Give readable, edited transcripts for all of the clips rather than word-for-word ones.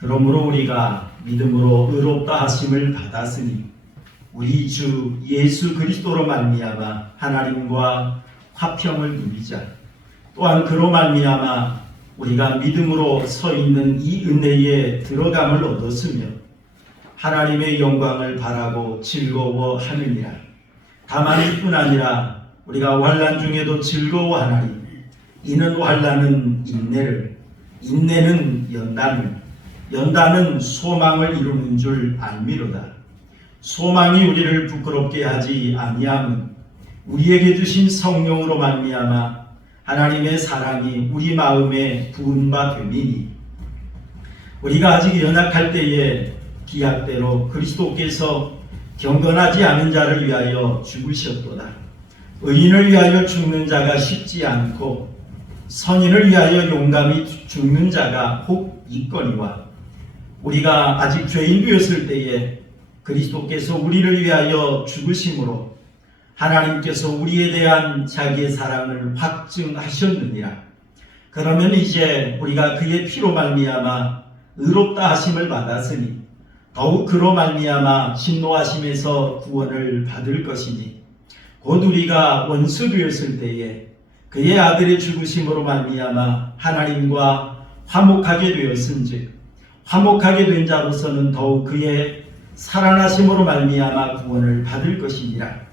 그러므로 우리가 믿음으로 의롭다 하심을 받았으니 우리 주 예수 그리스도로 말미암아 하나님과 화평을 누리자. 또한 그로 말미암아 우리가 믿음으로 서 있는 이 은혜에 들어감을 얻었으며 하나님의 영광을 바라고 즐거워하느니라. 다만 이뿐 아니라 우리가 환난 중에도 즐거워하나니 이는 환난은 인내를, 인내는 연단을, 연단은 소망을 이루는 줄 알미로다. 소망이 우리를 부끄럽게 하지 아니함은 우리에게 주신 성령으로 말미암아 하나님의 사랑이 우리 마음에 부은 바 됨이니 우리가 아직 연약할 때에 기약대로 그리스도께서 경건하지 않은 자를 위하여 죽으셨도다. 의인을 위하여 죽는 자가 쉽지 않고 선인을 위하여 용감히 죽는 자가 혹 있거니와 우리가 아직 죄인 되었을 때에 그리스도께서 우리를 위하여 죽으심으로 하나님께서 우리에 대한 자기의 사랑을 확증하셨느니라. 그러면 이제 우리가 그의 피로 말미암아 의롭다 하심을 받았으니 더욱 그로 말미암아 진노하심에서 구원을 받을 것이니 곧 우리가 원수 되었을 때에 그의 아들의 죽으심으로 말미암아 하나님과 화목하게 되었은즉 화목하게 된 자로서는 더욱 그의 살아나심으로 말미암아 구원을 받을 것이니라.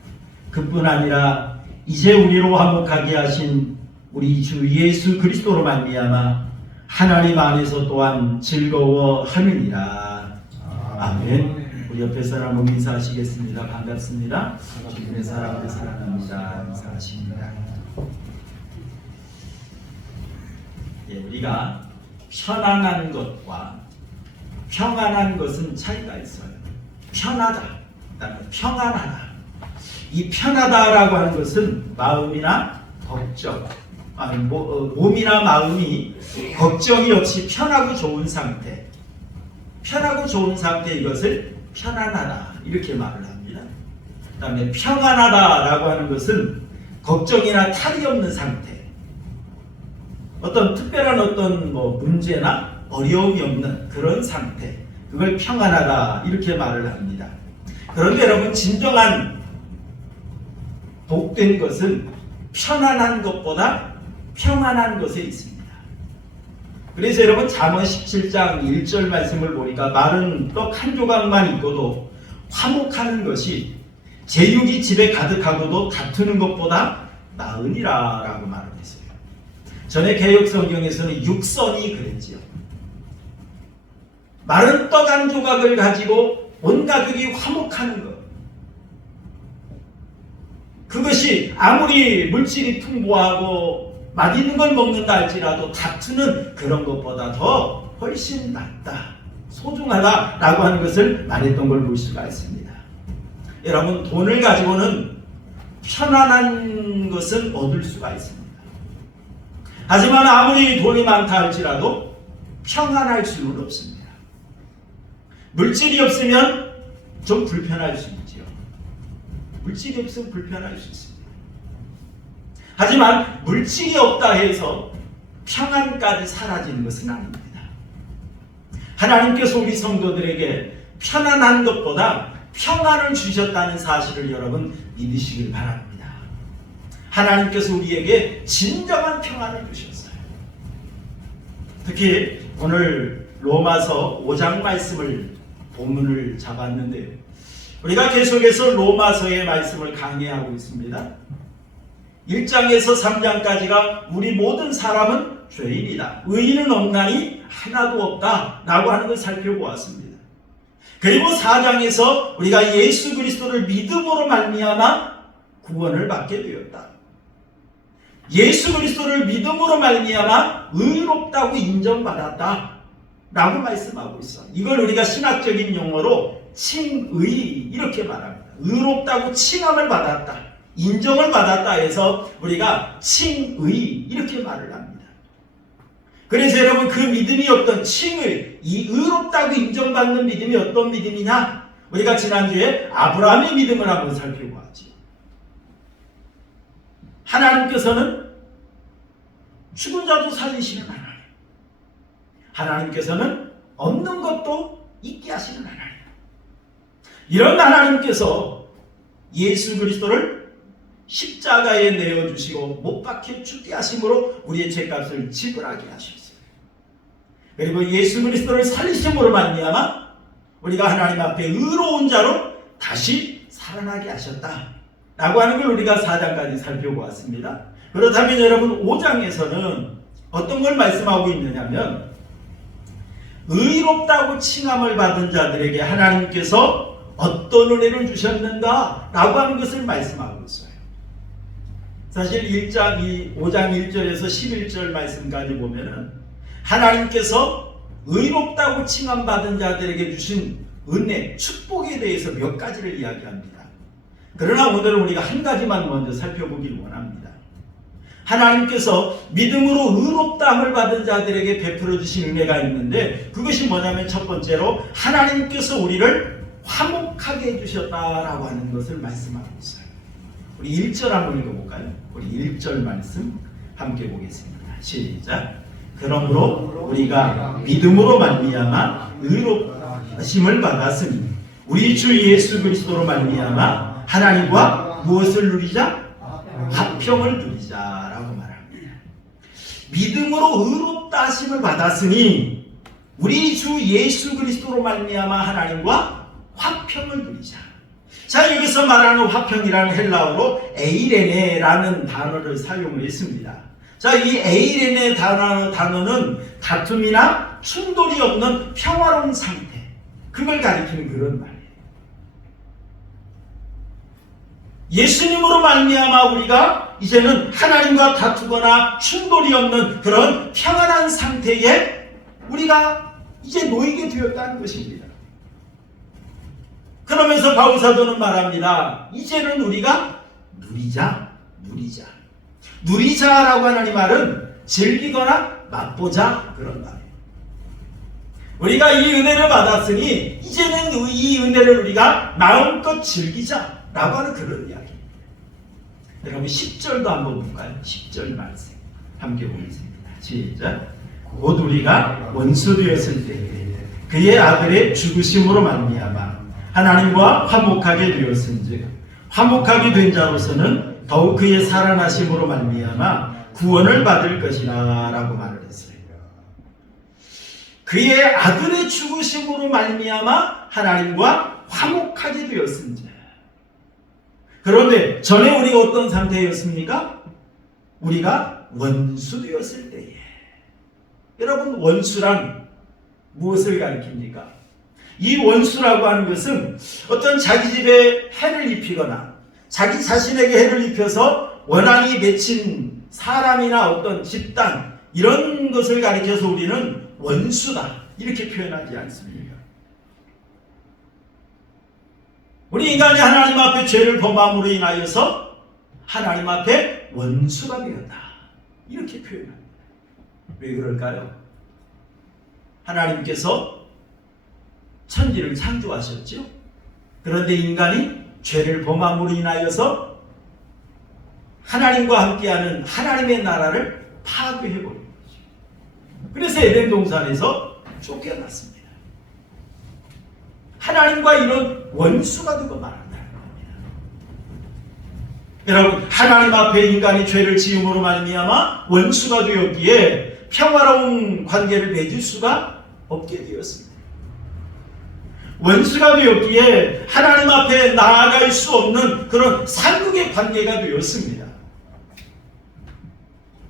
그뿐 아니라 이제 우리로 화목하게 하신 우리 주 예수 그리스도로 말미암아 하나님 안에서 또한 즐거워하느니라. 아멘. 우리 옆에 사람 인사하시겠습니다. 반갑습니다. 주님의 사랑을 사랑합니다. 인사하십니다. 우리가 편안한 것과 평안한 것은 차이가 있어요. 편하다, 그다음에 평안하다. 이 편하다라고 하는 것은 마음이나 걱정, 몸이나 마음이 걱정이 없이 편하고 좋은 상태, 편하고 좋은 상태, 이것을 편안하다 이렇게 말을 합니다. 그 다음에 평안하다라고 하는 것은 걱정이나 탈이 없는 상태, 어떤 특별한 어떤 문제나 어려움이 없는 그런 상태, 그걸 평안하다 이렇게 말을 합니다. 그런데 여러분, 진정한 복된 것은 편안한 것보다 평안한 것에 있습니다. 그래서 여러분, 잠언 17장 1절 말씀을 보니까 마른 떡 한 조각만 있고도 화목하는 것이 제육이 집에 가득하고도 다투는 것보다 나으니라 라고 말을 했어요. 전에 개역성경에서는 육선이 그랬지요. 마른 떡 한 조각을 가지고 온 가족이 화목하는 것, 그것이 아무리 물질이 풍부하고 맛있는 걸 먹는다 할지라도 다투는 그런 것보다 더 훨씬 낫다, 소중하다라고 하는 것을 말했던 걸 볼 수가 있습니다. 여러분, 돈을 가지고는 편안한 것은 얻을 수가 있습니다. 하지만 아무리 돈이 많다 할지라도 평안할 수는 없습니다. 물질이 없으면 좀 불편할 수 있죠. 물질이 없으면 불편할 수 있습니다. 하지만 물질이 없다 해서 평안까지 사라지는 것은 아닙니다. 하나님께서 우리 성도들에게 편안한 것보다 평안을 주셨다는 사실을 여러분 믿으시길 바랍니다. 하나님께서 우리에게 진정한 평안을 주셨어요. 특히 오늘 로마서 5장 말씀을 본문을 잡았는데, 우리가 계속해서 로마서의 말씀을 강의하고 있습니다. 1장에서 3장까지가 우리 모든 사람은 죄인이다, 의인은 없나니 하나도 없다 라고 하는 걸 살펴보았습니다. 그리고 4장에서 우리가 예수 그리스도를 믿음으로 말미암아 구원을 받게 되었다, 예수 그리스도를 믿음으로 말미암아 의롭다고 인정받았다 라고 말씀하고 있어. 이걸 우리가 신학적인 용어로 칭의 이렇게 말합니다. 의롭다고 칭함을 받았다, 인정을 받았다 해서 우리가 칭의 이렇게 말을 합니다. 그래서 여러분, 그 믿음이 어떤 칭의, 이 의롭다고 인정받는 믿음이 어떤 믿음이냐, 우리가 지난주에 아브라함의 믿음을 한번 살펴보았죠. 하나님께서는 죽은 자도 살리시는 하나님, 하나님께서는 없는 것도 있게 하시는 하나님. 이런 하나님께서 예수 그리스도를 십자가에 내어주시고 못 박혀 죽게 하심으로 우리의 죄값을 지불하게 하셨어요. 그리고 예수 그리스도를 살리심으로 말미암아 우리가 하나님 앞에 의로운 자로 다시 살아나게 하셨다 라고 하는 걸 우리가 4장까지 살펴보았습니다. 그렇다면 여러분 5장에서는 어떤 걸 말씀하고 있느냐면 의롭다고 칭함을 받은 자들에게 하나님께서 어떤 은혜를 주셨는가 라고 하는 것을 말씀하고 있어요. 사실 5장 1절에서 11절 말씀까지 보면은 하나님께서 의롭다고 칭함받은 자들에게 주신 은혜, 축복에 대해서 몇 가지를 이야기합니다. 그러나 오늘은 우리가 한 가지만 먼저 살펴보길 원합니다. 하나님께서 믿음으로 의롭다함을 받은 자들에게 베풀어 주신 은혜가 있는데 그것이 뭐냐면 첫 번째로 하나님께서 우리를 화목하게 해주셨다라고 하는 것을 말씀하고 있어요. 우리 1절 한번 읽어볼까요? 우리 1절 말씀 함께 보겠습니다. 시작. 그러므로 우리가 믿음으로 말미암아 의롭심을 받았으니 우리 주 예수 그리스도로 말미암아 하나님과 무엇을 누리자? 화평을 누리자라고 말합니다. 믿음으로 의롭다 하심을 받았으니 우리 주 예수 그리스도로 말미암아 하나님과 화평을 누리자. 자, 여기서 말하는 화평이라는 헬라어로 에이레네라는 단어를 사용을 했습니다. 자, 이 에이레네 단어는 다툼이나 충돌이 없는 평화로운 상태, 그걸 가리키는 그런 말이에요. 예수님으로 말미암아 우리가 이제는 하나님과 다투거나 충돌이 없는 그런 평안한 상태에 우리가 이제 놓이게 되었다는 것입니다. 그러면서 바울사도는 말합니다. 이제는 우리가 누리자라고 하는 이 말은 즐기거나 맛보자 그런 말이에요. 우리가 이 은혜를 받았으니 이제는 이 은혜를 우리가 마음껏 즐기자라고 하는 그런 이야기입니다. 여러분 10절도 한번 볼까요? 10절 말씀 함께 보겠습니다. 시작. 곧 우리가 원수 되었을 때에 그의 아들의 죽으심으로 말미암아 하나님과 화목하게 되었은즉 화목하게 된 자로서는 더욱 그의 살아나심으로 말미암아 구원을 받을 것이라 라고 말을 했어요. 그의 아들의 죽으심으로 말미암아 하나님과 화목하게 되었은즉. 그런데 전에 우리가 어떤 상태였습니까? 우리가 원수 되었을 때에. 여러분 원수란 무엇을 가리킵니까? 이 원수라고 하는 것은 어떤 자기 집에 해를 입히거나 자기 자신에게 해를 입혀서 원한이 맺힌 사람이나 어떤 집단 이런 것을 가리켜서 우리는 원수다 이렇게 표현하지 않습니까? 우리 인간이 하나님 앞에 죄를 범함으로 인하여서 하나님 앞에 원수가 되었다 이렇게 표현합니다. 왜 그럴까요? 하나님께서 천지를 창조하셨죠. 그런데 인간이 죄를 범함으로 인하여서 하나님과 함께하는 하나님의 나라를 파괴해버린 거죠. 그래서 에덴 동산에서 쫓겨났습니다. 하나님과 이런 원수가 되고 말한다는 겁니다. 여러분 하나님 앞에 인간이 죄를 지음으로 말미암아 원수가 되었기에 평화로운 관계를 맺을 수가 없게 되었습니다. 원수가 되었기에 하나님 앞에 나아갈 수 없는 그런 상극의 관계가 되었습니다.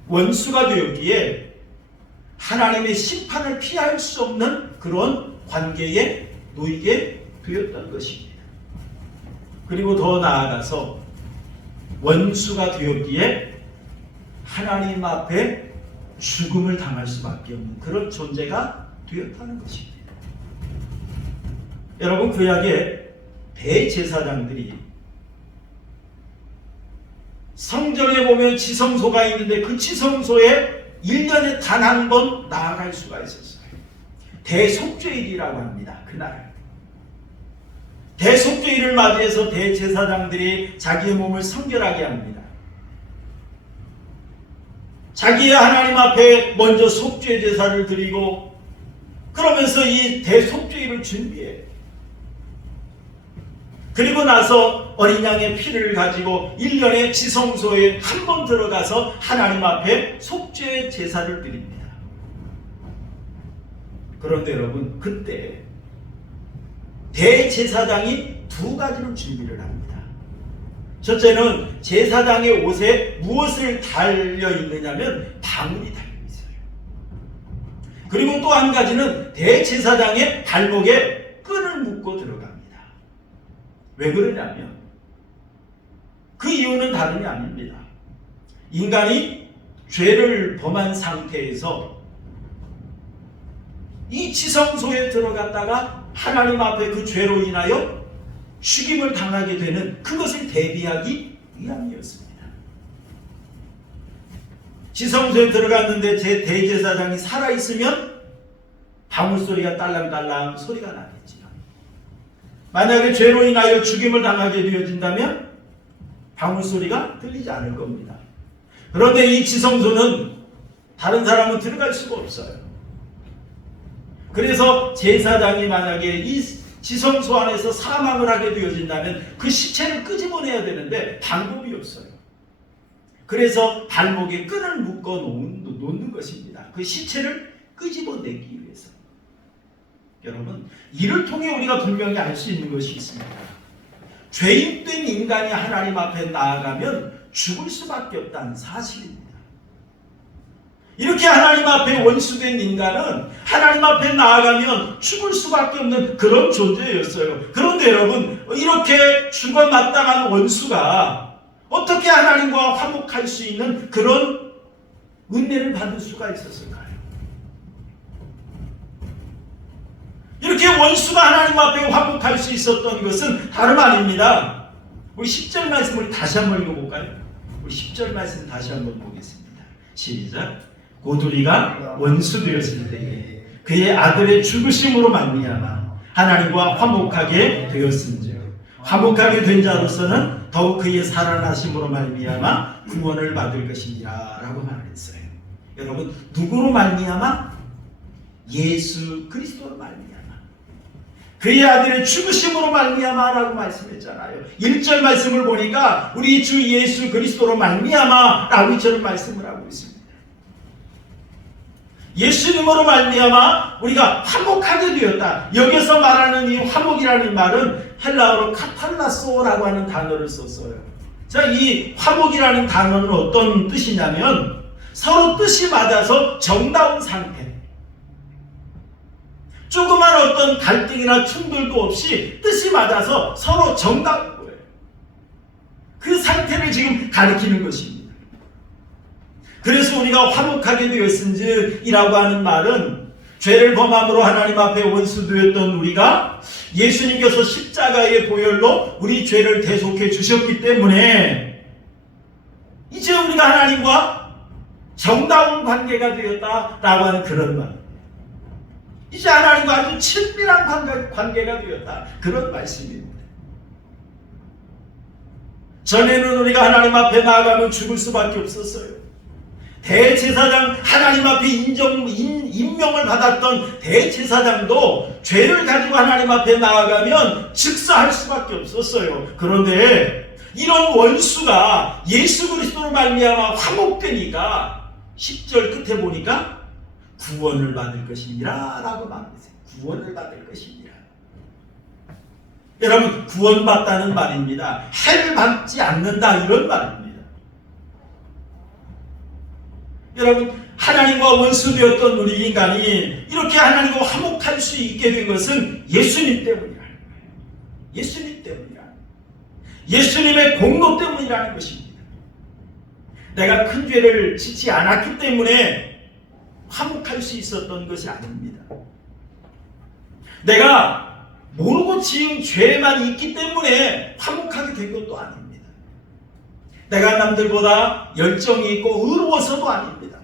원수가 되었기에 하나님의 심판을 피할 수 없는 그런 관계에 놓이게 되었던 것입니다. 그리고 더 나아가서 원수가 되었기에 하나님 앞에 죽음을 당할 수밖에 없는 그런 존재가 되었다는 것입니다. 여러분 구약의 대제사장들이 성전에 보면 지성소가 있는데 그 지성소에 1년에 단 한 번 나아갈 수가 있었어요. 대속죄일이라고 합니다. 그날 대속죄일을 맞이해서 대제사장들이 자기의 몸을 성결하게 합니다. 자기의 하나님 앞에 먼저 속죄 제사를 드리고 그러면서 이 대속죄를 준비해. 그리고 나서 어린 양의 피를 가지고 1년에 지성소에 한 번 들어가서 하나님 앞에 속죄 제사를 드립니다. 그런데 여러분, 그때 대제사장이 두 가지를 준비를 합니다. 첫째는 제사장의 옷에 무엇을 달려 있느냐면 방울이 달려 있어요. 그리고 또 한 가지는 대제사장의 발목에 끈을 묶고 들어갑니다. 왜 그러냐면 그 이유는 다름이 아닙니다. 인간이 죄를 범한 상태에서 이 지성소에 들어갔다가 하나님 앞에 그 죄로 인하여 죽임을 당하게 되는 그것을 대비하기 위함이었습니다. 지성소에 들어갔는데 제 대제사장이 살아있으면 방울소리가 딸랑딸랑 소리가 나겠지요. 만약에 죄로 인하여 죽임을 당하게 되어진다면 방울소리가 들리지 않을 겁니다. 그런데 이 지성소는 다른 사람은 들어갈 수가 없어요. 그래서 제사장이 만약에 이 지성소 안에서 사망을 하게 되어진다면 그 시체를 끄집어내야 되는데 방법이 없어요. 그래서 발목에 끈을 묶어 놓는 것입니다. 그 시체를 끄집어내기 위해서. 여러분, 이를 통해 우리가 분명히 알 수 있는 것이 있습니다. 죄인된 인간이 하나님 앞에 나아가면 죽을 수밖에 없다는 사실입니다. 이렇게 하나님 앞에 원수된 인간은 하나님 앞에 나아가면 죽을 수밖에 없는 그런 존재였어요. 그런데 여러분, 이렇게 죽어 마땅한 원수가 어떻게 하나님과 화목할 수 있는 그런 은혜를 받을 수가 있었을까요? 이렇게 원수가 하나님 앞에 화목할 수 있었던 것은 다름 아닙니다. 우리 10절 말씀을 다시 한번 읽어볼까요? 우리 10절 말씀 다시 한번 보겠습니다. 시작. 곧 우리가 원수 되었을 때에 그의 아들의 죽으심으로 말미암아 하나님과 화목하게 되었은즉 화목하게 된 자로서는 더욱 그의 살아나심으로 말미암아 구원을 받을 것이니라 라고 말했어요. 여러분, 누구로 말미암아? 예수 그리스도로 말미암아. 그의 아들의 죽으심으로 말미암아 라고 말씀했잖아요. 1절 말씀을 보니까 우리 주 예수 그리스도로 말미암아 라고 이처럼 말씀을 하고 있습니다. 예수님으로 말미암아 우리가 화목하게 되었다. 여기서 말하는 이 화목이라는 말은 헬라어로 카탈라소라고 하는 단어를 썼어요. 자, 이 화목이라는 단어는 어떤 뜻이냐면 서로 뜻이 맞아서 정다운 상태. 조그만 어떤 갈등이나 충돌도 없이 뜻이 맞아서 서로 정다운 거예요. 그 상태를 지금 가리키는 것입니다. 그래서 우리가 화목하게 되었은지이라고 하는 말은 죄를 범함으로 하나님 앞에 원수되었던 우리가 예수님께서 십자가의 보혈로 우리 죄를 대속해 주셨기 때문에 이제 우리가 하나님과 정다운 관계가 되었다라고 하는 그런 말. 이제 하나님과 아주 친밀한 관계가 되었다. 그런 말씀입니다. 전에는 우리가 하나님 앞에 나아가면 죽을 수밖에 없었어요. 대제사장, 하나님 앞에 임명을 받았던 대제사장도 죄를 가지고 하나님 앞에 나아가면 즉사할 수밖에 없었어요. 그런데 이런 원수가 예수 그리스도로 말미암아 화목되니까 10절 끝에 보니까 구원을 받을 것이니라 라고 말했어요. 구원을 받을 것이니라. 여러분, 구원받다는 말입니다. 해를 받지 않는다 이런 말입니다. 여러분, 하나님과 원수되었던 우리 인간이 이렇게 하나님과 화목할 수 있게 된 것은 예수님 때문이라는 거예요. 예수님 때문이라는 거예요. 예수님의 공로 때문이라는 것입니다. 내가 큰 죄를 짓지 않았기 때문에 화목할 수 있었던 것이 아닙니다. 내가 모르고 지은 죄만 있기 때문에 화목하게 된 것도 아닙니다. 내가 남들보다 열정이 있고 의로워서도 아닙니다.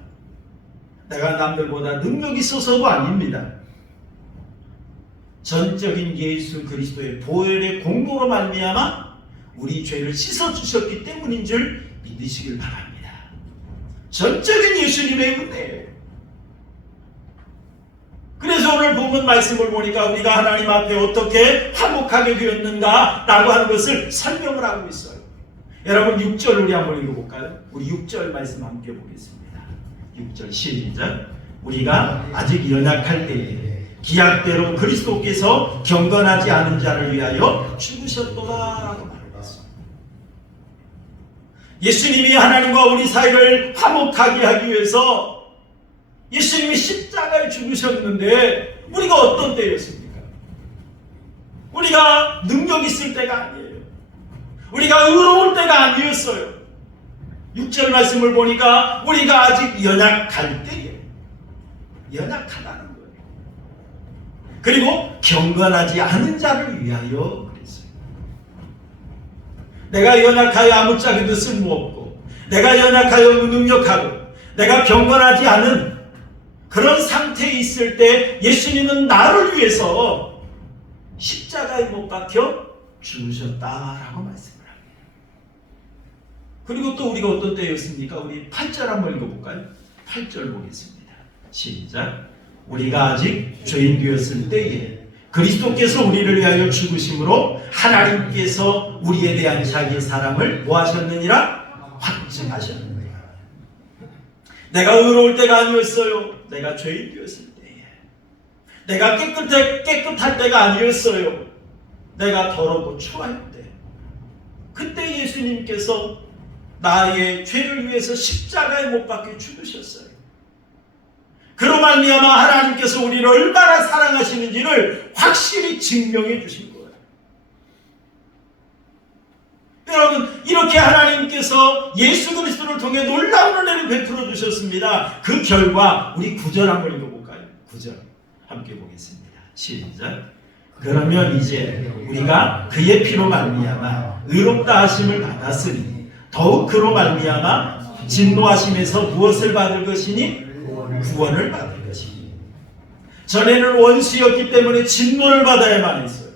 내가 남들보다 능력이 있어서도 아닙니다. 전적인 예수 그리스도의 보혈의 공로로 말미암아 우리 죄를 씻어주셨기 때문인 줄 믿으시길 바랍니다. 전적인 예수님의 은혜예요. 그래서 로마서 오늘 본문 말씀을 보니까 우리가 하나님 앞에 어떻게 화목하게 되었는가라고 하는 것을 설명을 하고 있어요. 여러분 6절 우리 한번 읽어볼까요? 우리 6절 말씀 함께 보겠습니다. 6절 시작. 우리가 아직 연약할 때에 기약대로 그리스도께서 경건하지 않은 자를 위하여 죽으셨도다라고 말했습니다. 예수님이 하나님과 우리 사이를 화목하게 하기 위해서 예수님이 십자가에 죽으셨는데 우리가 어떤 때였습니까? 우리가 능력 있을 때가 아니에요. 우리가 의로울 때가 아니었어요. 6절 말씀을 보니까 우리가 아직 연약할 때예요. 연약하다는 거예요. 그리고 경건하지 않은 자를 위하여 그랬어요. 내가 연약하여 아무짝에도 쓸모없고, 내가 연약하여 무능력하고, 내가 경건하지 않은 그런 상태에 있을 때 예수님은 나를 위해서 십자가에 못 박혀 죽으셨다라고 말씀을 합니다. 그리고 또 우리가 어떤 때였습니까? 우리 8절 한번 읽어볼까요? 8절 보겠습니다. 시작. 우리가 아직 죄인 되었을 때에 그리스도께서 우리를 위하여 죽으심으로 하나님께서 우리에 대한 자기의 사랑을 뭐 하셨느니라? 확증하셨느니라. 내가 의로울 때가 아니었어요. 내가 죄인 되었을 때에. 내가 깨끗할 때가 아니었어요. 내가 더럽고 추할 때. 그때 예수님께서 나의 죄를 위해서 십자가에 못 박혀 죽으셨어요. 그로 말미암아 하나님께서 우리를 얼마나 사랑하시는지를 확실히 증명해 주신 거예요. 여러분, 이렇게 하나님께서 예수 그리스도를 통해 놀라운 은혜를 베풀어 주셨습니다. 그 결과 우리 9절 한번 읽어볼까요? 9절 함께 보겠습니다. 시작. 그러면 이제 우리가 그의 피로 말미암아 의롭다 하심을 받았으니 더욱 그로 말미암아 진노하심에서 무엇을 받을 것이니? 구원을 받을 것이니. 전에는 원수였기 때문에 진노를 받아야만 했어요.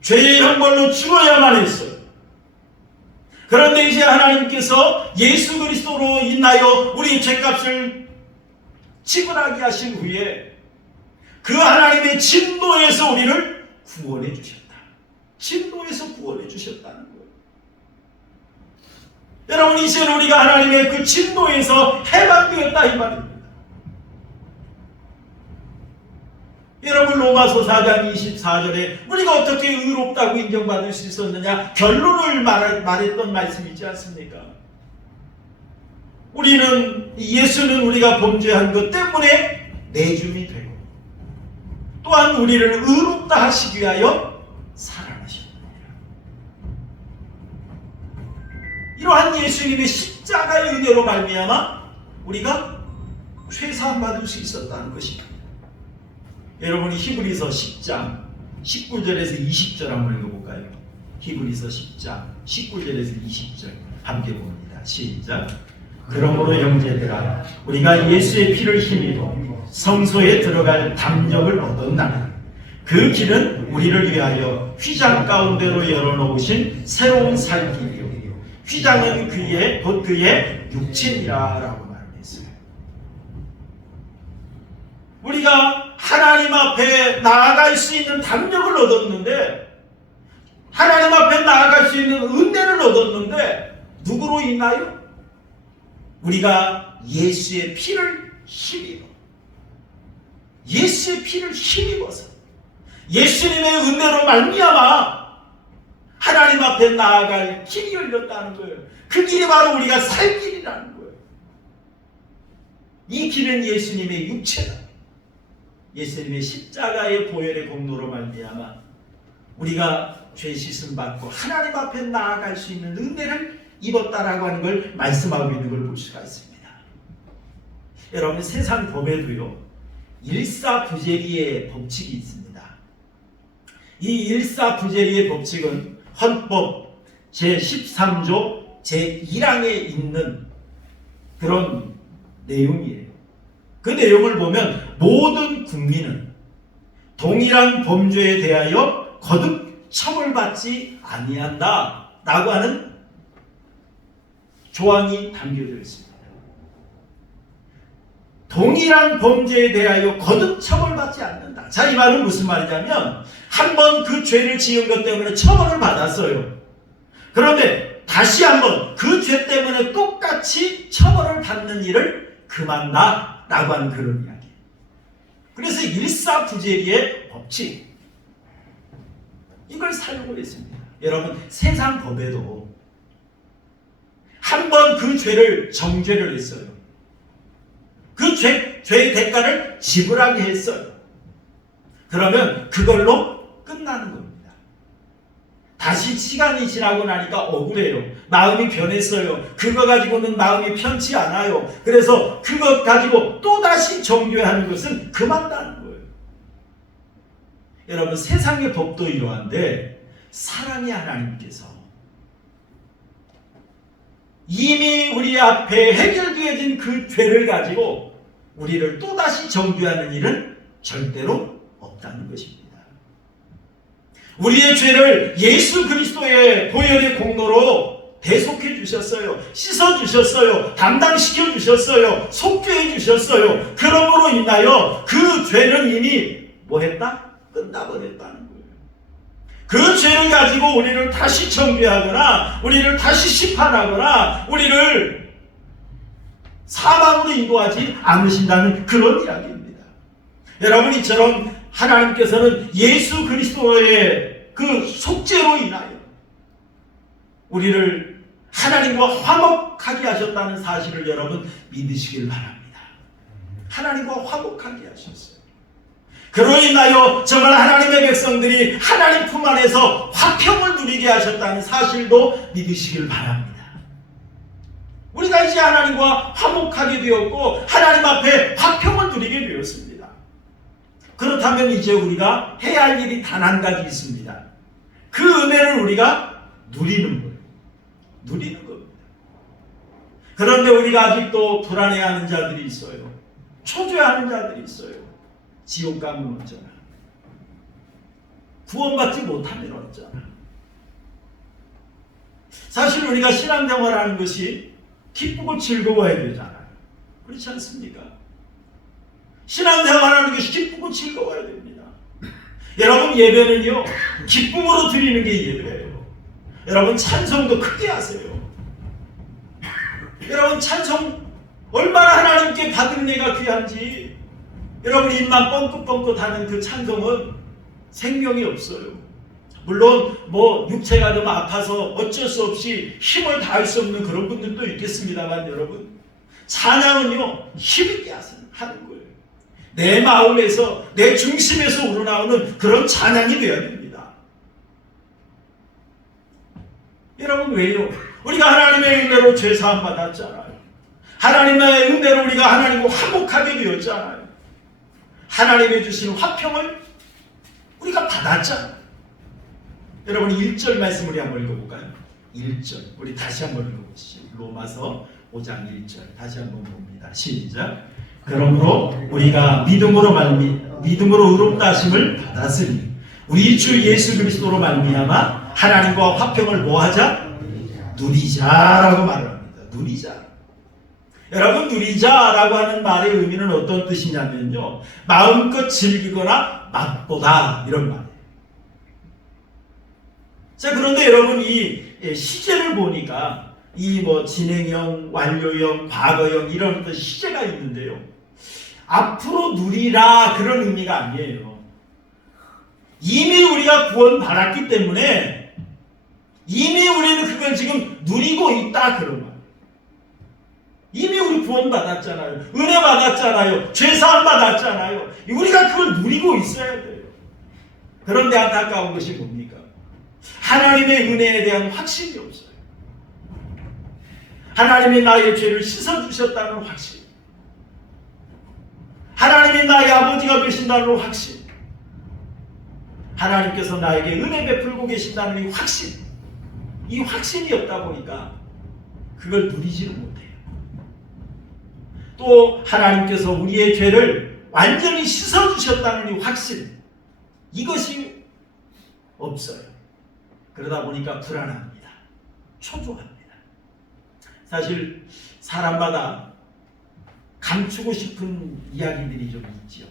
죄의 형벌로 죽어야만 했어요. 그런데 이제 하나님께서 예수 그리스도로 인하여 우리의 죄값을 지불하게 하신 후에 그 하나님의 진노에서 우리를 구원해 주셨다. 진노에서 구원해 주셨다는 거예요. 여러분, 이제는 우리가 하나님의 그 진노에서 해방되었다 이 말입니다. 여러분, 로마서 4장 24절에 우리가 어떻게 의롭다고 인정받을 수 있었느냐 결론을 말했던 말씀이지 않습니까? 예수는 우리가 범죄한 것 때문에 내줌이 되고 또한 우리를 의롭다 하시기 위하여 살아나셨습니다. 이러한 예수님의 십자가의 은혜로 말미암아 우리가 죄사함 받을 수 있었다는 것입니다. 여러분이 히브리서 10장 19절에서 20절 한번 읽어볼까요? 히브리서 10장 19절에서 20절 함께 봅니다. 시작. 그러므로 형제들아 우리가 예수의 피를 힘입어 성소에 들어갈 담력을 얻었나니 그 길은 우리를 위하여 휘장 가운데로 열어놓으신 새로운 살 길이요 휘장은 곧 그의 육체니라 라고 말했어요. 우리가 하나님 앞에 나아갈 수 있는 담력을 얻었는데, 하나님 앞에 나아갈 수 있는 은혜를 얻었는데 누구로 인하여? 우리가 예수의 피를 힘입어, 예수의 피를 힘입어서 예수님의 은혜로 말미암아 하나님 앞에 나아갈 길이 열렸다는 거예요. 그 길이 바로 우리가 살 길이라는 거예요. 이 길은 예수님의 육체다. 예수님의 십자가의 보혈의 공로로 말미암아 우리가 죄 씻음 받고 하나님 앞에 나아갈 수 있는 은혜를 입었다라고 하는 걸 말씀하고 있는 걸 볼 수가 있습니다. 여러분, 세상 법에도요 일사부재리의 법칙이 있습니다. 이 일사부재리의 법칙은 헌법 제13조 제1항에 있는 그런 내용이에요. 그 내용을 보면 모든 국민은 동일한 범죄에 대하여 거듭 처벌받지 아니한다 라고 하는 조항이 담겨져 있습니다. 동일한 범죄에 대하여 거듭 처벌받지 않는다. 자, 이 말은 무슨 말이냐면 한 번 그 죄를 지은 것 때문에 처벌을 받았어요. 그런데 다시 한번 그 죄 때문에 똑같이 처벌을 받는 일을 그만다 라고 하는 그런 이야기. 그래서 일사부재리의 법칙, 이걸 살고 있습니다. 여러분, 세상 법에도 한 번 그 죄를 정죄를 했어요. 그 죄의 대가를 지불하게 했어요. 그러면 그걸로 끝나는 겁니다. 다시 시간이 지나고 나니까 억울해요. 마음이 변했어요. 그거 가지고는 마음이 편치 않아요. 그래서 그것 가지고 또다시 정죄하는 것은 그만다는 거예요. 여러분, 세상의 법도 이러한데 사랑의 하나님께서 이미 우리 앞에 해결되어진 그 죄를 가지고 우리를 또다시 정죄하는 일은 절대로 없다는 것입니다. 우리의 죄를 예수 그리스도의 보혈의 공로로 대속해 주셨어요. 씻어 주셨어요. 담당시켜 주셨어요. 속죄해 주셨어요. 그러므로 인하여 그 죄는 이미 뭐 했다? 끝나버렸다는 거예요. 그 죄를 가지고 우리를 다시 정죄하거나 우리를 다시 심판하거나 우리를 사망으로 인도하지 않으신다는 그런 이야기입니다. 여러분, 이처럼 하나님께서는 예수 그리스도의 그 속죄로 인하여 우리를 하나님과 화목하게 하셨다는 사실을 여러분 믿으시길 바랍니다. 하나님과 화목하게 하셨어요. 그로 인하여 정말 하나님의 백성들이 하나님 품 안에서 화평을 누리게 하셨다는 사실도 믿으시길 바랍니다. 우리가 이제 하나님과 화목하게 되었고 하나님 앞에 화평을 누리게 되었습니다. 그렇다면 이제 우리가 해야 할 일이 단 한 가지 있습니다. 그 은혜를 우리가 누리는 거예요. 누리는 겁니다. 그런데 우리가 아직도 불안해하는 자들이 있어요. 초조해하는 자들이 있어요. 지옥 가면 어쩌나. 구원받지 못하면 어쩌나. 사실 우리가 신앙생활하는 것이 기쁘고 즐거워야 되잖아요. 그렇지 않습니까? 신앙생활하는 것이 기쁘고 즐거워야 됩니다. 여러분, 예배는요 기쁨으로 드리는 게 예배예요. 여러분, 찬송도 크게 하세요. 여러분, 찬송 얼마나 하나님께 받은 은혜가 귀한지. 여러분, 입만 뻥긋뻥긋 하는 그 찬송은 생명이 없어요. 물론 뭐 육체가 좀 아파서 어쩔 수 없이 힘을 다할 수 없는 그런 분들도 있겠습니다만 여러분, 찬양은요 힘있게 하는 거예요. 내 마음에서 내 중심에서 우러나오는 그런 찬양이 되어야 됩니다. 여러분, 왜요? 우리가 하나님의 은혜로 죄사함 받았잖아요. 하나님의 은혜로 우리가 하나님과 화목하게 되었잖아요. 하나님이 주신 화평을 우리가 받았잖아요. 여러분, 1절 말씀 우리 한번 읽어볼까요? 1절 우리 다시 한번 읽어보시죠. 로마서 5장 1절 다시 한번 봅니다. 시작. 그러므로 우리가 믿음으로 의롭다 하심을 받았으니 우리 주 예수 그리스도로 말미암아 하나님과 화평을 뭐하자? 누리자라고 말을 합니다. 누리자. 여러분, 누리자라고 하는 말의 의미는 어떤 뜻이냐면요, 마음껏 즐기거나 맛보다 이런 말이에요. 자, 그런데 여러분, 이 시제를 보니까 이 뭐 진행형, 완료형, 과거형 이런 어떤 시제가 있는데요, 앞으로 누리라 그런 의미가 아니에요. 이미 우리가 구원 받았기 때문에 이미 우리는 그걸 지금 누리고 있다 그런 말. 이미 우리 구원 받았잖아요. 은혜 받았잖아요. 죄사함 받았잖아요. 우리가 그걸 누리고 있어야 돼요. 그런데 안타까운 것이 뭡니까? 하나님의 은혜에 대한 확신이 없어요. 하나님이 나의 죄를 씻어주셨다는 확신, 하나님이 나의 아버지가 되신다는 확신, 하나님께서 나에게 은혜 베풀고 계신다는 이 확신, 이 확신이 없다 보니까 그걸 누리지는 못해요. 또 하나님께서 우리의 죄를 완전히 씻어주셨다는 이 확신, 이것이 없어요. 그러다 보니까 불안합니다. 초조합니다. 사실 사람마다 감추고 싶은 이야기들이 좀 있지요.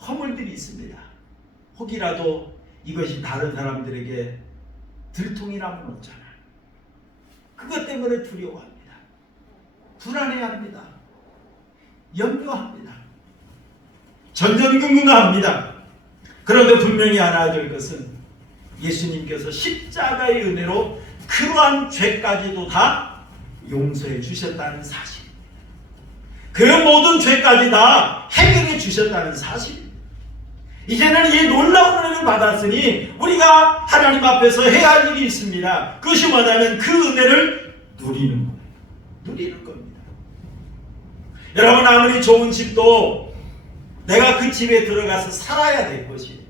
허물들이 있습니다. 혹이라도 이것이 다른 사람들에게 들통이라면 어쩌나. 그것 때문에 두려워합니다. 불안해합니다. 염려합니다. 전전긍긍합니다. 그런데 분명히 알아야 될 것은 예수님께서 십자가의 은혜로 그러한 죄까지도 다 용서해 주셨다는 사실입니다. 그 모든 죄까지 다 해결해 주셨다는 사실입니다. 이제는 이 놀라운 은혜를 받았으니 우리가 하나님 앞에서 해야 할 일이 있습니다. 그것이 뭐냐면 그 은혜를 누리는 거예요. 누리는 겁니다. 여러분, 아무리 좋은 집도 내가 그 집에 들어가서 살아야 될 것이에요.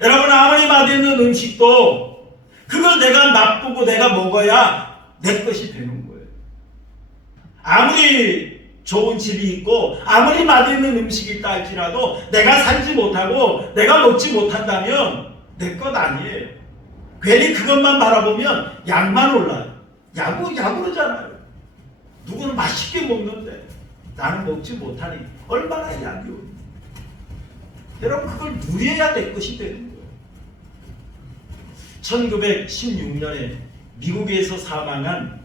여러분, 아무리 맛있는 음식도 그걸 내가 맛보고 내가 먹어야 내 것이 되는 거예요. 아무리 좋은 집이 있고 아무리 맛있는 음식이 있다 할지라도 내가 살지 못하고 내가 먹지 못한다면 내 것 아니에요. 괜히 그것만 바라보면 약만 올라요. 약으로잖아요. 누구는 맛있게 먹는데 나는 먹지 못하니 얼마나 약이 오니. 여러분, 그걸 누려야 될 것이 되는 거예요. 1916년에 미국에서 사망한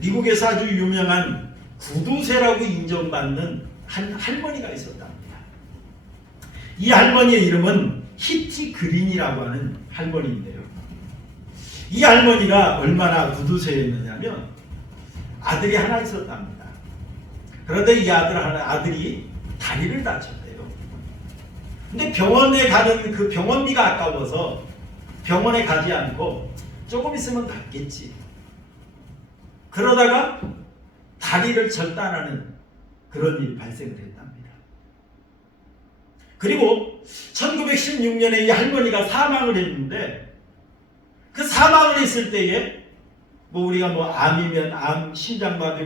미국에서 아주 유명한 구두쇠라고 인정받는 한 할머니가 있었답니다. 이 할머니의 이름은 히티 그린이라고 하는 할머니인데요. 이 할머니가 얼마나 구두쇠였느냐면 아들이 하나 있었답니다. 그런데 이 아들이 다리를 다쳤대요. 근데 병원에 가는 그 병원비가 아까워서 병원에 가지 않고 조금 있으면 낫겠지. 그러다가 다리를 절단하는 그런 일이 발생을 했답니다. 그리고 1916년에 이 할머니가 사망을 했는데 그 사망을 했을 때에 우리가 암이면 암, 심장마비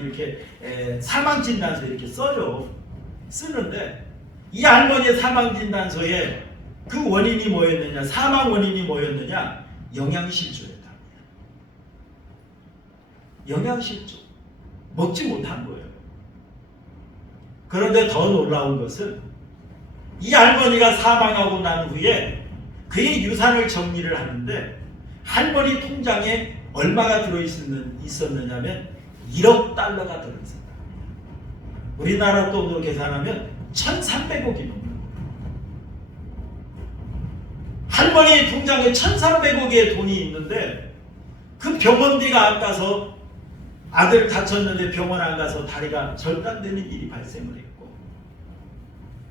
이렇게 사망 진단서 이렇게 써요. 쓰는데 이 할머니의 사망 진단서에 그 원인이 뭐였느냐, 사망 원인이 뭐였느냐, 영양실조였답니다. 영양실조. 먹지 못한 거예요. 그런데 더 놀라운 것은 이 할머니가 사망하고 난 후에 그의 유산을 정리를 하는데 할머니 통장에 얼마가 들어있었느냐면 1억 달러가 들어있었다. 우리나라 돈으로 계산하면 1,300억이 넘는 거예요. 할머니 통장에 1,300억의 돈이 있는데 그 병원비가 아까서 아들 다쳤는데 병원 안 가서 다리가 절단되는 일이 발생을 했고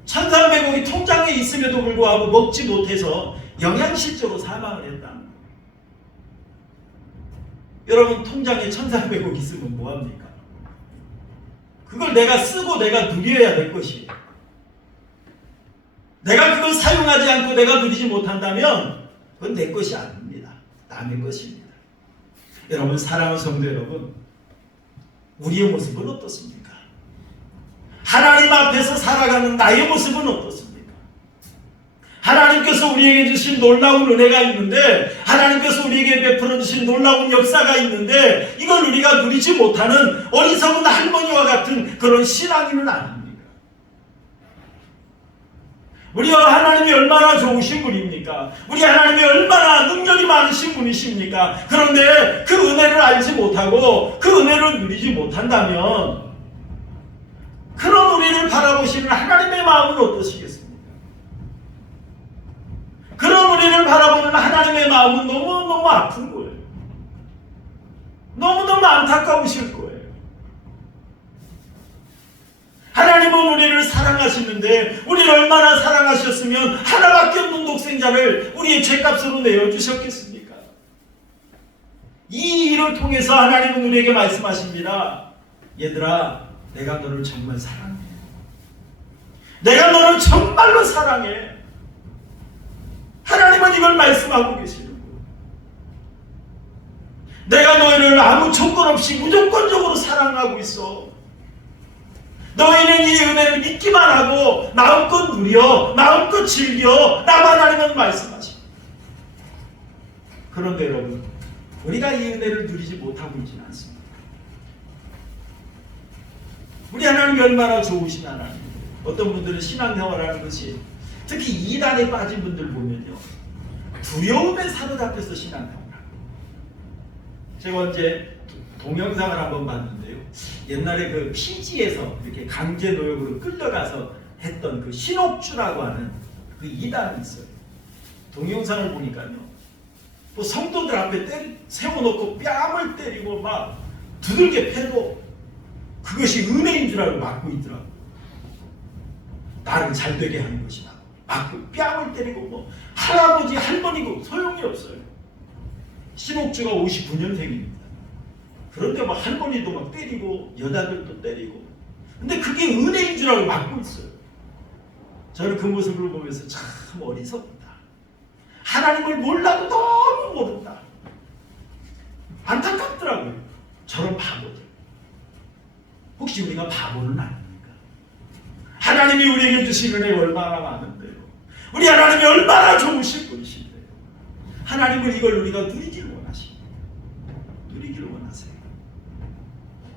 1,300억이 통장에 있음에도 불구하고 먹지 못해서 영양실조로 사망을 했다. 여러분, 통장에 1,300억 있으면 뭐합니까? 그걸 내가 쓰고 내가 누려야 될 것이에요. 내가 그걸 사용하지 않고 내가 누리지 못한다면 그건 내 것이 아닙니다. 남의 것입니다. 여러분, 사랑하는 성도 여러분, 우리의 모습은 어떻습니까? 하나님 앞에서 살아가는 나의 모습은 어떻습니까? 하나님께서 우리에게 주신 놀라운 은혜가 있는데, 하나님께서 우리에게 베풀어 주신 놀라운 역사가 있는데, 이걸 우리가 누리지 못하는 어리석은 할머니와 같은 그런 신앙인은 아닙니까? 우리와 하나님이 얼마나 좋으신 분입니까? 우리 하나님이 얼마나 능력이 많으신 분이십니까? 그런데 그 은혜를 알지 못하고 그 은혜를 누리지 못한다면 그런 우리를 바라보시는 하나님의 마음은 어떠시겠습니까? 그런 우리를 바라보는 하나님의 마음은 너무너무 아픈 거예요. 너무너무 안타까우실 거예요. 하나님은 우리를 사랑하시는데 우리를 얼마나 사랑하셨으면 하나밖에 없는 독생자를 우리의 죄값으로 내어주셨겠습니까? 이 일을 통해서 하나님은 우리에게 말씀하십니다. 얘들아, 내가 너를 정말 사랑해. 내가 너를 정말로 사랑해. 하나님은 이걸 말씀하고 계시는 거예요. 내가 너희를 아무 조건 없이 무조건적으로 사랑하고 있어. 너희는 이 은혜를 믿기만 하고 마음껏 누려, 마음껏 즐겨. 나만 하나님은 말씀하십니다. 그런데 여러분, 우리가 이 은혜를 누리지 못하고 있지는 않습니다. 우리 하나님이 얼마나 좋으신 하나님. 어떤 분들은 신앙생활하는 것이, 특히 이단에 빠진 분들 보면요, 두려움에 사로잡혀서 신앙생활을 하고. 제가 언제 동영상을 한번 봤는데요, 옛날에 그 피지에서 이렇게 강제 노역으로 끌려가서 했던 그 신옥주라고 하는 그 이단이 있어요. 동영상을 보니까요, 뭐 성도들 앞에 세워놓고 뺨을 때리고 막 두들겨 패고 그것이 은혜인 줄 알고 맞고 있더라고. 나를 잘되게 하는 것이다. 맞고 뺨을 때리고 뭐 할아버지 할머니고 소용이 없어요. 신옥주가 59년생입니다. 그런데 막 할머니도 막 때리고 여자들도 때리고, 근데 그게 은혜인 줄 알고 맞고 있어요. 저는 그 모습을 보면서 참 어리석다. 하나님을 몰라도 너무 모른다. 안타깝더라고요. 저런 바보들. 혹시 우리가 바보는 아닙니까? 하나님이 우리에게 주신 은혜가 얼마나 많은데요. 우리 하나님이 얼마나 좋으신 분이신데요. 하나님은 이걸 우리가 누리기를 원하십니다. 누리기를 원하세요.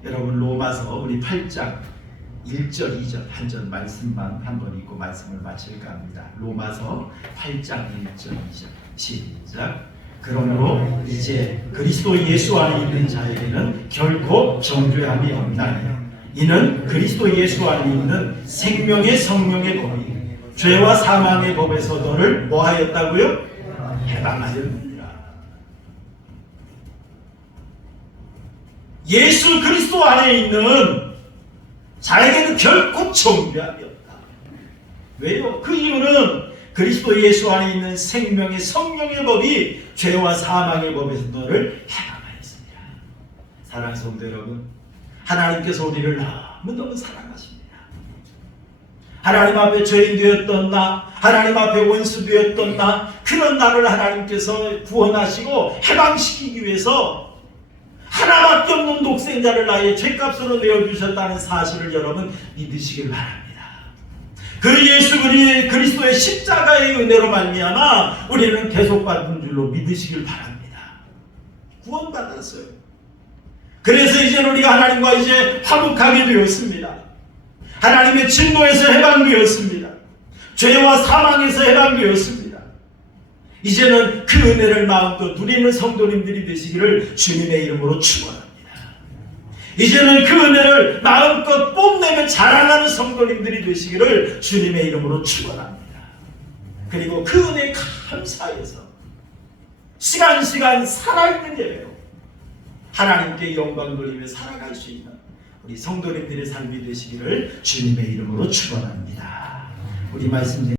여러분, 로마서 우리 8장 1절 2절 한 절 말씀만 한번 읽고 말씀을 마칠까 합니다. 로마서 8장 1절 2절 시작. 그러므로 이제 그리스도 예수 안에 있는 자에게는 결코 정죄함이 없나니 이는 그리스도 예수 안에 있는 생명의 성령의 법이 죄와 사망의 법에서 너를 뭐하였다고요? 해방하였느니라. 예수 그리스도 안에 있는 자에게는 결코 정죄함이 없다. 왜요? 그 이유는 그리스도 예수 안에 있는 생명의 성령의 법이 죄와 사망의 법에서 너를 해방하였습니다. 사랑하는 성도 여러분, 하나님께서 우리를 너무너무 사랑하십니다. 하나님 앞에 죄인 되었던 나, 하나님 앞에 원수 되었던 나, 그런 나를 하나님께서 구원하시고 해방시키기 위해서 하나밖에 없는 독생자를 나의 죄값으로 내어주셨다는 사실을 여러분 믿으시길 바랍니다. 그 예수 그리스도의 십자가의 은혜로 말미암아 우리는 계속받은 줄로 믿으시길 바랍니다. 구원받았어요. 그래서 이제는 우리가 하나님과 이제 화목하게 되었습니다. 하나님의 진노에서 해방되었습니다. 죄와 사망에서 해방되었습니다. 이제는 그 은혜를 마음껏 누리는 성도님들이 되시기를 주님의 이름으로 축원합니다. 이제는 그 은혜를 마음껏 뽐내며 자랑하는 성도님들이 되시기를 주님의 이름으로 축원합니다. 그리고 그 은혜에 감사해서 시간 살아있는 예배로 하나님께 영광 돌리며 살아갈 수 있는 우리 성도님들의 삶이 되시기를 주님의 이름으로 축원합니다. 우리 말씀